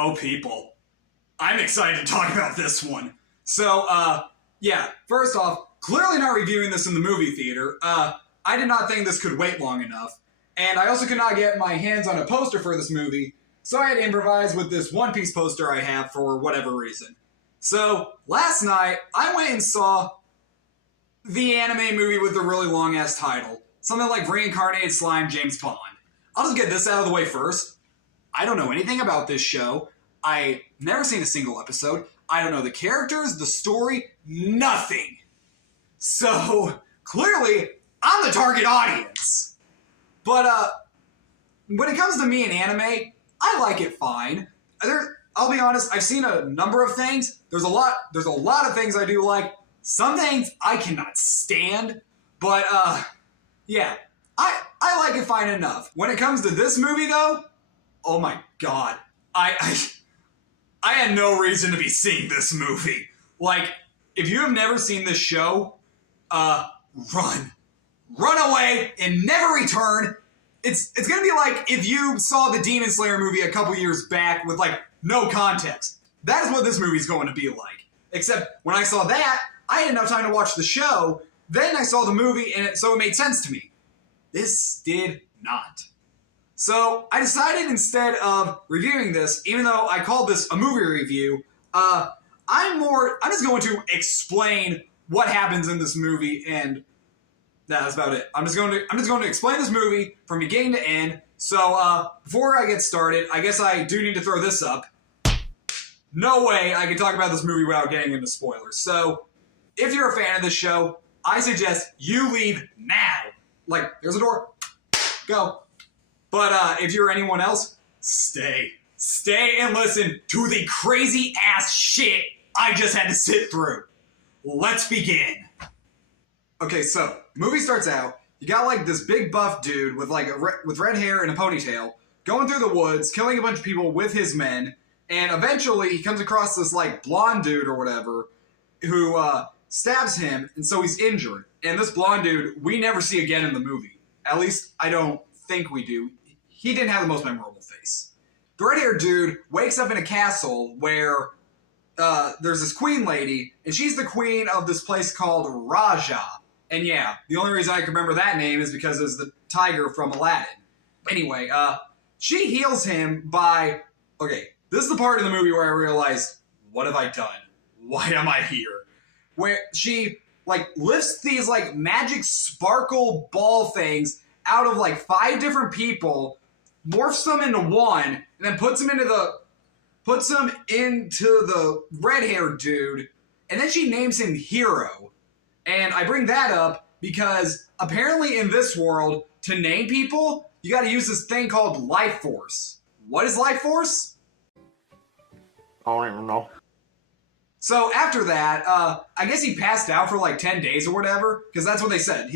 Oh, people. I'm excited to talk about this one. So, yeah, first off, clearly not reviewing this in the movie theater. I did not think this could wait long enough. And I also could not get my hands on a poster for this movie, so I had to improvise with this One Piece poster I have for whatever reason. So, last night, I went and saw the anime movie with the really long-ass title. Something like Reincarnated Slime, James Bond. I'll just get this out of the way first. I don't know anything about this show. I've never seen a single episode. I don't know the characters, the story, nothing. So, clearly, I'm the target audience. But, when it comes to me and anime, I like it fine. I'll be honest, I've seen a number of things. There's a lot of things I do like. Some things I cannot stand. But, yeah. I like it fine enough. When it comes to this movie, though, oh my god. I had no reason to be seeing this movie. Like, if you have never seen this show, run. Run away and never return. It's gonna be like if you saw the Demon Slayer movie a couple years back with, like, no context. That is what this movie's going to be like. Except, when I saw that, I had enough time to watch the show, then I saw the movie, and so it made sense to me. This did not. So, I decided instead of reviewing this, even though I called this a movie review, I'm just going to explain what happens in this movie, and that's about it. I'm just going to explain this movie from beginning to end. So, before I get started, I guess I do need to throw this up. No way I can talk about this movie without getting into spoilers. So, if you're a fan of this show, I suggest you leave now. Like, there's a door. Go. But, if you're anyone else, stay. Stay and listen to the crazy ass shit I just had to sit through. Let's begin. Okay, so, movie starts out. You got, like, this big buff dude with, like, with red hair and a ponytail going through the woods, killing a bunch of people with his men, and eventually he comes across this, like, blonde dude or whatever who, stabs him, and so he's injured. And this blonde dude, we never see again in the movie. At least, I don't think we do. He didn't have the most memorable face. The red-haired dude wakes up in a castle where there's this queen lady, and she's the queen of this place called Raja. And yeah, the only reason I can remember that name is because it's the tiger from Aladdin. Anyway, she heals him by... Okay, this is the part of the movie where I realized, what have I done? Why am I here? Where she, like, lifts these, like, magic sparkle ball things out of, like, 5 different people, morphs them into one, and then puts them into the red-haired dude, and then she names him Hero. And I bring that up because apparently in this world, to name people, you gotta use this thing called life force. What is life force? I don't even know. So after that, I guess he passed out for like 10 days or whatever, because that's what they said.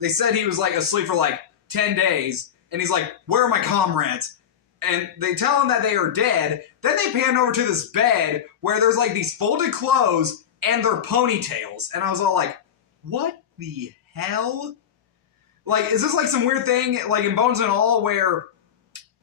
They said he was like asleep for like 10 days, and he's like, where are my comrades? And they tell him that they are dead. Then they pan over to this bed where there's like these folded clothes and their ponytails. And I was all like, what the hell? Like, is this like some weird thing, like in Bones and All, where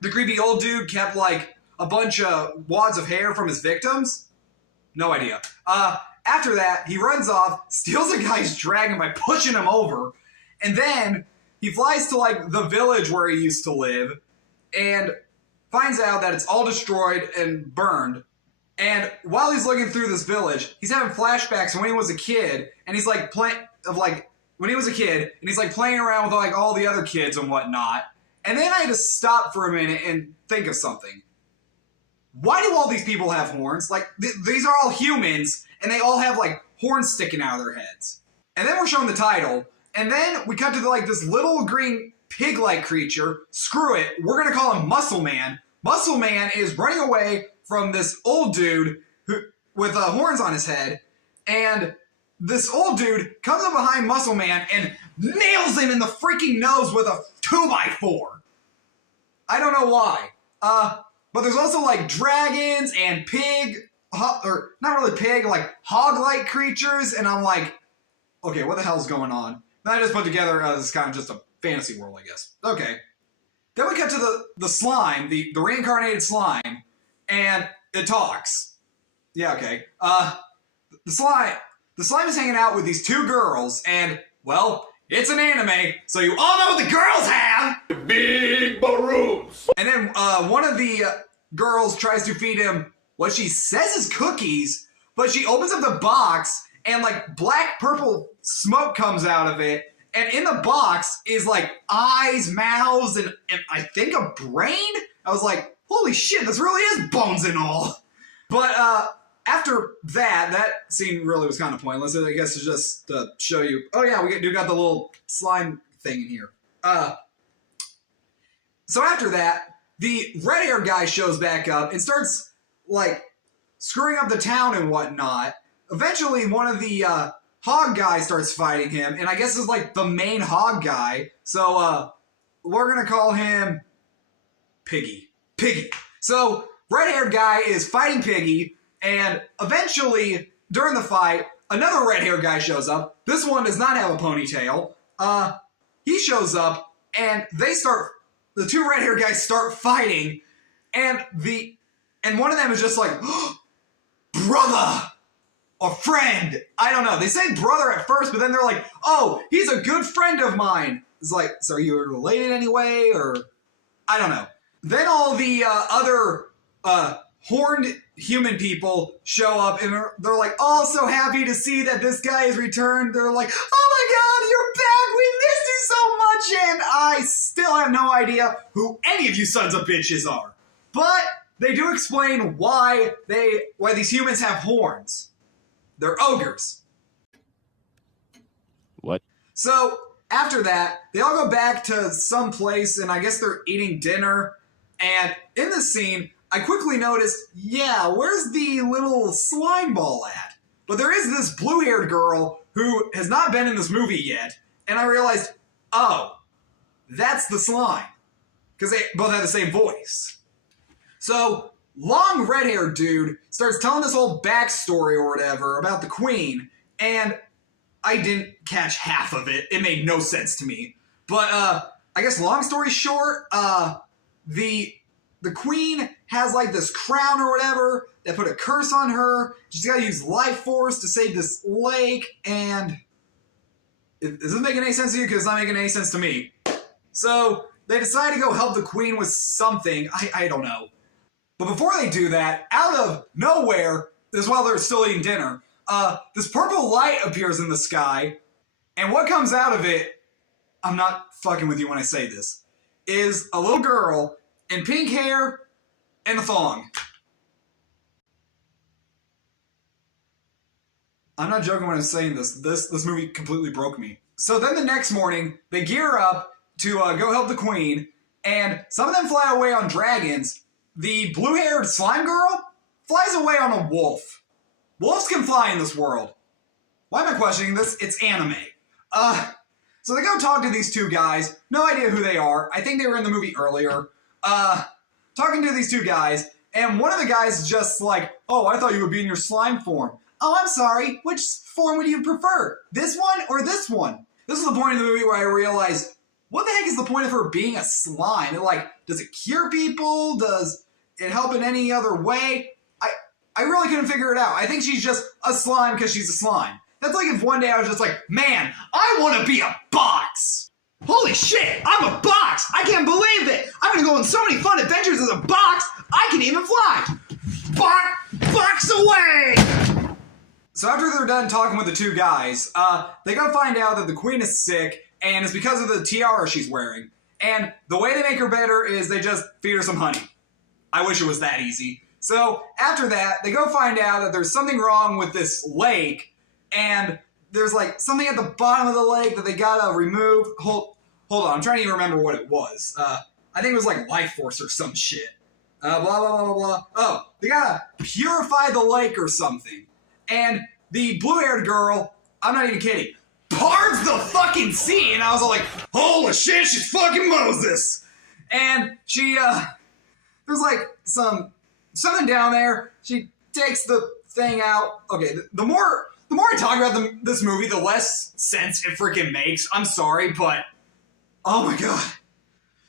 the creepy old dude kept like a bunch of wads of hair from his victims? No idea. After that, he runs off, steals a guy's dragon by pushing him over, and then he flies to like the village where he used to live, and finds out that it's all destroyed and burned. And while he's looking through this village, he's having flashbacks when he was a kid, and he's like playing around with like all the other kids and whatnot. And then I had to stop for a minute and think of something. Why do all these people have horns? Like, these are all humans, and they all have like horns sticking out of their heads. And then we're shown the title, and then we cut to like this little green pig-like creature. Screw it, we're gonna call him Muscle Man. Muscle Man is running away from this old dude with horns on his head, and this old dude comes up behind Muscle Man and nails him in the freaking nose with a 2x4. I don't know why. But there's also like dragons and or not really pig, like hog-like creatures, and I'm like, okay, what the hell's going on? Then I just put together this kind of just a fantasy world, I guess. Okay. Then we cut to the slime, the reincarnated slime, and it talks. Yeah, okay. The slime is hanging out with these two girls, and, well, it's an anime, so you all know what the girls have! Big balloons! And then one of the girls tries to feed him what she says is cookies, but she opens up the box, and, like, black-purple smoke comes out of it, and in the box is, like, eyes, mouths, and I think a brain? I was like, holy shit, this really is bones and all. But, after that scene really was kind of pointless. I guess it's just to show you, oh yeah, we got the little slime thing in here. So after that, the red-haired guy shows back up and starts, like, screwing up the town and whatnot. Eventually, one of the, hog guys starts fighting him, and I guess is, like, the main hog guy. So, we're gonna call him Piggy. Piggy. So, red-haired guy is fighting Piggy, and eventually, during the fight, another red-haired guy shows up. This one does not have a ponytail. He shows up, and the two red-haired guys start fighting, and one of them is just like, brother! Or friend! I don't know. They say brother at first, but then they're like, oh, he's a good friend of mine. It's like, so are you related anyway, or... I don't know. Then all the other horned human people show up, and they're like, oh, so happy to see that this guy has returned. They're like, oh my god, you're back, we missed you so much, and I still have no idea who any of you sons of bitches are. But they do explain why these humans have horns. They're ogres. What? So, after that, they all go back to some place, and I guess they're eating dinner, and in this scene, I quickly noticed, yeah, where's the little slime ball at? But there is this blue-haired girl who has not been in this movie yet, and I realized, oh, that's the slime. Because they both have the same voice. So, long red-haired dude starts telling this whole backstory or whatever about the queen, and I didn't catch half of it. It made no sense to me. But, I guess long story short, the queen has, like, this crown or whatever that put a curse on her. She's got to use life force to save this lake, and... Is this making any sense to you? Because it's not making any sense to me. So, they decide to go help the queen with something. I don't know. But before they do that, out of nowhere, this while they're still eating dinner, this purple light appears in the sky, and what comes out of it, I'm not fucking with you when I say this, is a little girl in pink hair and a thong. I'm not joking when I'm saying this. This movie completely broke me. So then the next morning, they gear up to go help the queen, and some of them fly away on dragons. The blue-haired slime girl flies away on a wolf. Wolves can fly in this world. Why am I questioning this? It's anime. So they go talk to these two guys. No idea who they are. I think they were in the movie earlier. Talking to these two guys, and one of the guys is just like, oh, I thought you would be in your slime form. Oh, I'm sorry. Which form would you prefer? This one or this one? This is the point of the movie where I realized, what the heck is the point of her being a slime? Does it cure people? Does it help in any other way? I really couldn't figure it out. I think she's just a slime because she's a slime. That's like if one day I was just like, man, I want to be a box. Holy shit, I'm a box. I can't believe it. I'm going to go on so many fun adventures as a box, I can even fly. Box away. So after they're done talking with the two guys, they go find out that the queen is sick, and it's because of the tiara she's wearing. And the way they make her better is they just feed her some honey. I wish it was that easy. So after that, they go find out that there's something wrong with this lake, and there's like something at the bottom of the lake that they gotta remove. Hold on, I'm trying to even remember what it was. I think it was like life force or some shit. Blah, blah, blah, blah, blah. Oh, they gotta purify the lake or something. And the blue-haired girl, I'm not even kidding, parts the fucking sea, and I was all like, holy shit, she's fucking Moses. And she, there's like something down there. She takes the thing out. Okay, the more I talk about this movie, the less sense it freaking makes. I'm sorry, but oh my god.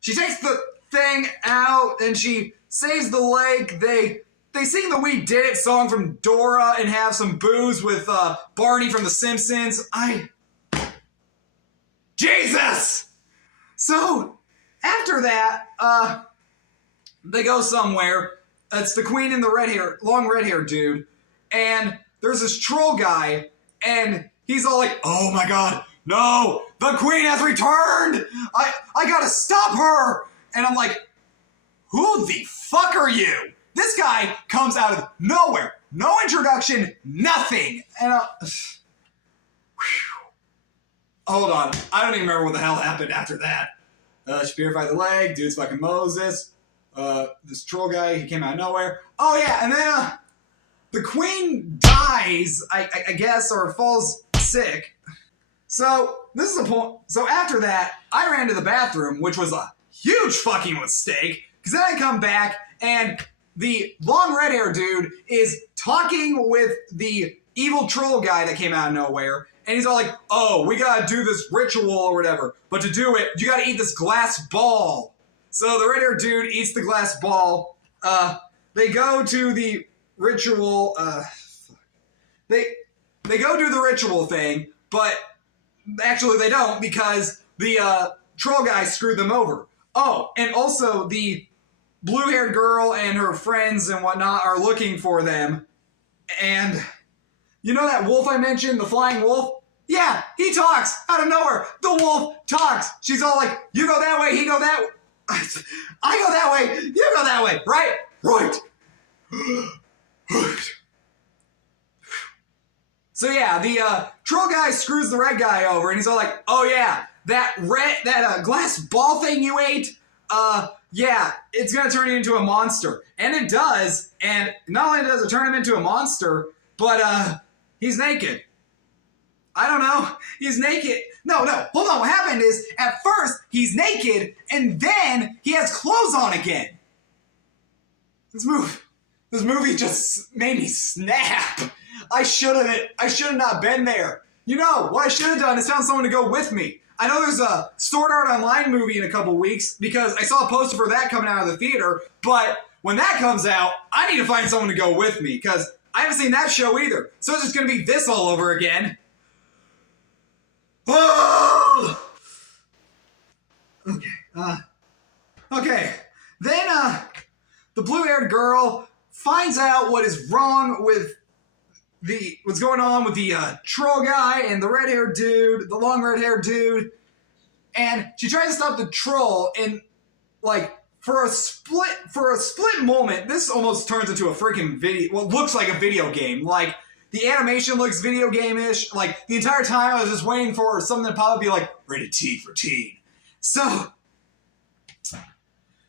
She takes the thing out and she saves the lake. They they sing the We Did It song from Dora and have some booze with Barney from The Simpsons. Jesus! So, after that, they go somewhere. It's the queen and the long red hair dude. And there's this troll guy, and he's all like, oh my god, no! The queen has returned! I gotta stop her! And I'm like, who the fuck are you? This guy comes out of nowhere. No introduction, nothing. And hold on. I don't even remember what the hell happened after that. She purified the leg. Dude's fucking Moses. This troll guy, he came out of nowhere. Oh yeah, and then the queen dies, I guess, or falls sick. So this is a point. So after that, I ran to the bathroom, which was a huge fucking mistake. Because then I come back and the long red hair dude is talking with the evil troll guy that came out of nowhere. And he's all like, oh, we gotta do this ritual or whatever. But to do it, you gotta eat this glass ball. So the red hair dude eats the glass ball. They go to the ritual. They go do the ritual thing, but actually they don't because the troll guy screwed them over. Oh, and also the blue-haired girl and her friends and whatnot are looking for them. And you know that wolf I mentioned, the flying wolf? Yeah, he talks out of nowhere. The wolf talks. She's all like, you go that way, he go that way. I go that way, you go that way, right? Right. So yeah, the troll guy screws the red guy over and he's all like, oh yeah, that glass ball thing you ate, yeah, it's gonna turn you into a monster. And it does, and not only does it turn him into a monster, but he's naked. I don't know, he's naked. No, hold on, what happened is, at first, he's naked, and then he has clothes on again. This movie just made me snap. I should have not been there. You know, what I should have done is found someone to go with me. I know there's a Sword Art Online movie in a couple weeks, because I saw a poster for that coming out of the theater, but when that comes out, I need to find someone to go with me, because I haven't seen that show either. So it's just going to be this all over again. Oh! Okay. Then, the blue-haired girl finds out what is wrong with what's going on with the troll guy and the red-haired dude, the long red-haired dude, and she tries to stop the troll, and like for a split moment, this almost turns into a freaking video. Well, looks like a video game. Like the animation looks video game-ish. Like the entire time, I was just waiting for something to probably be like rated T for teen. So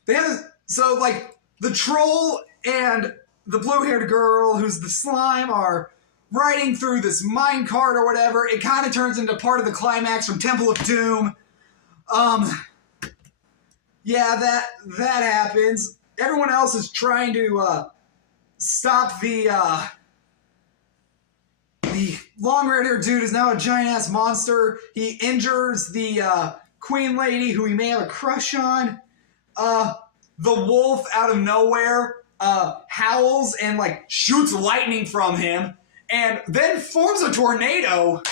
they have this, so like the troll and the blue-haired girl, who's the slime, are riding through this minecart or whatever. It kind of turns into part of the climax from Temple of Doom. Yeah, that happens. Everyone else is trying to stop the long red-haired dude is now a giant-ass monster. He injures the queen lady, who he may have a crush on. The wolf, out of nowhere, howls and like shoots lightning from him, and then forms a tornado.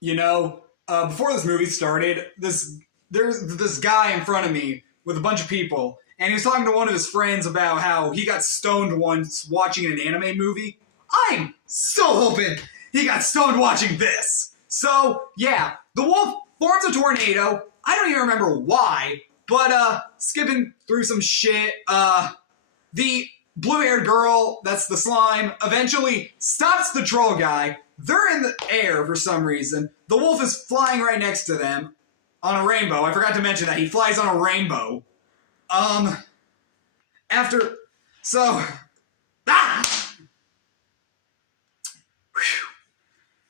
You know, before this movie started, there's this guy in front of me with a bunch of people, and he was talking to one of his friends about how he got stoned once watching an anime movie. I'm so hoping he got stoned watching this. So, yeah, the wolf forms a tornado. I don't even remember why, but skipping through some shit, the blue-haired girl, that's the slime, eventually stops the troll guy. They're in the air for some reason. The wolf is flying right next to them on a rainbow. I forgot to mention that. He flies on a rainbow.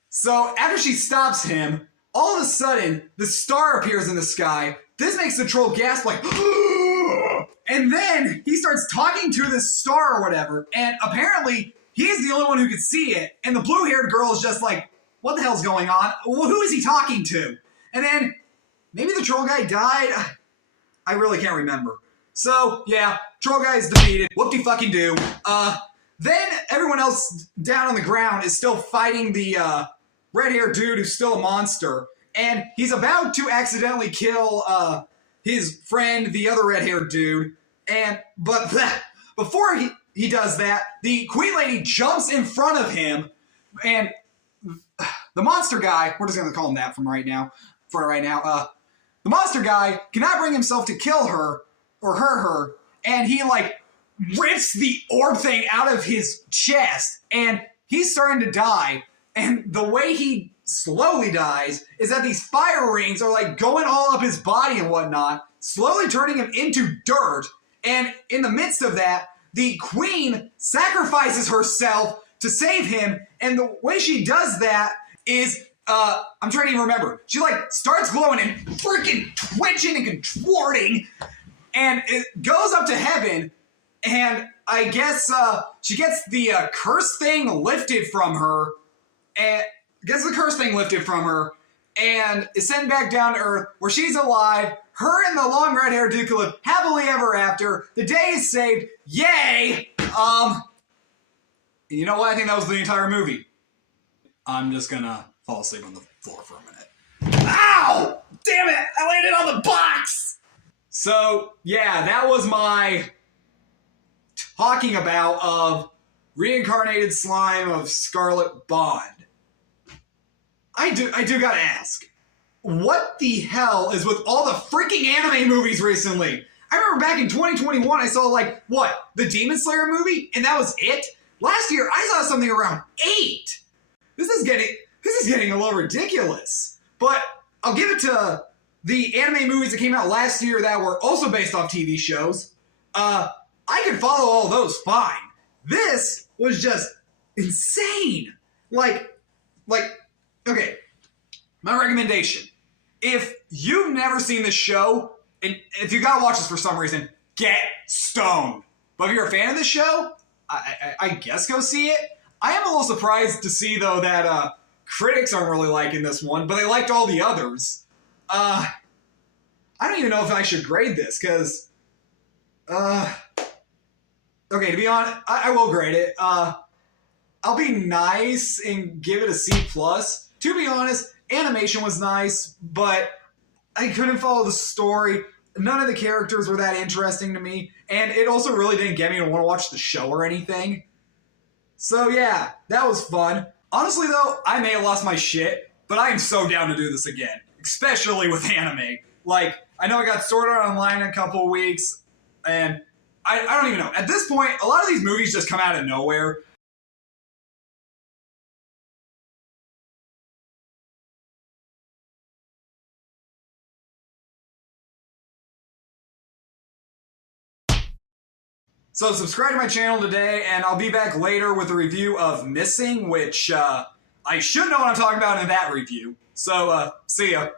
So after she stops him, all of a sudden, the star appears in the sky. This makes the troll gasp like, and then he starts talking to this star or whatever, and apparently he's the only one who could see it, and the blue-haired girl is just like, what the hell's going on? Well, who is he talking to? And then, maybe the troll guy died? I really can't remember. So, yeah, Troll Guy is defeated. Whoop-de-fucking-do. Then everyone else down on the ground is still fighting the red-haired dude who's still a monster. And he's about to accidentally kill his friend, the other red-haired dude. But before he does that, the Queen Lady jumps in front of him. And the monster guy, we're just going to call him that from right now. The monster guy cannot bring himself to kill her or hurt her. And he, like, rips the orb thing out of his chest, and he's starting to die. And the way he slowly dies is that these fire rings are like going all up his body and whatnot, slowly turning him into dirt. And in the midst of that, the queen sacrifices herself to save him. And the way she does that is, I'm trying to even remember. She like starts glowing and freaking twitching and contorting, and it goes up to heaven. And I guess she gets the curse thing lifted from her, and is sent back down to Earth, where she's alive. Her and the long red hair dude live happily ever after. The day is saved. Yay! You know what? I think that was the entire movie. I'm just gonna fall asleep on the floor for a minute. Ow! Damn it! I landed on the box! So, yeah, that was my talking about of Reincarnated Slime of Scarlet Bond. I do gotta ask, what the hell is with all the freaking anime movies recently? I remember back in 2021 I saw the Demon Slayer movie, and that was it? Last year I saw something around 8. This is getting a little ridiculous. But I'll give it to the anime movies that came out last year that were also based off TV shows. I could follow all those fine. This was just insane. Okay, my recommendation. If you've never seen this show, and if you gotta watch this for some reason, get stoned. But if you're a fan of this show, I guess go see it. I am a little surprised to see, though, that critics aren't really liking this one, but they liked all the others. I don't even know if I should grade this, because... Okay, to be honest, I will grade it. I'll be nice and give it a C+. To be honest, animation was nice, but I couldn't follow the story. None of the characters were that interesting to me, and it also really didn't get me to want to watch the show or anything. So yeah, that was fun. Honestly though, I may have lost my shit, but I am so down to do this again, especially with anime. Like, I know I got Sword Art Online in a couple of weeks, and I don't even know. At this point, a lot of these movies just come out of nowhere. So subscribe to my channel today, and I'll be back later with a review of Missing, which I should know what I'm talking about in that review. So, see ya.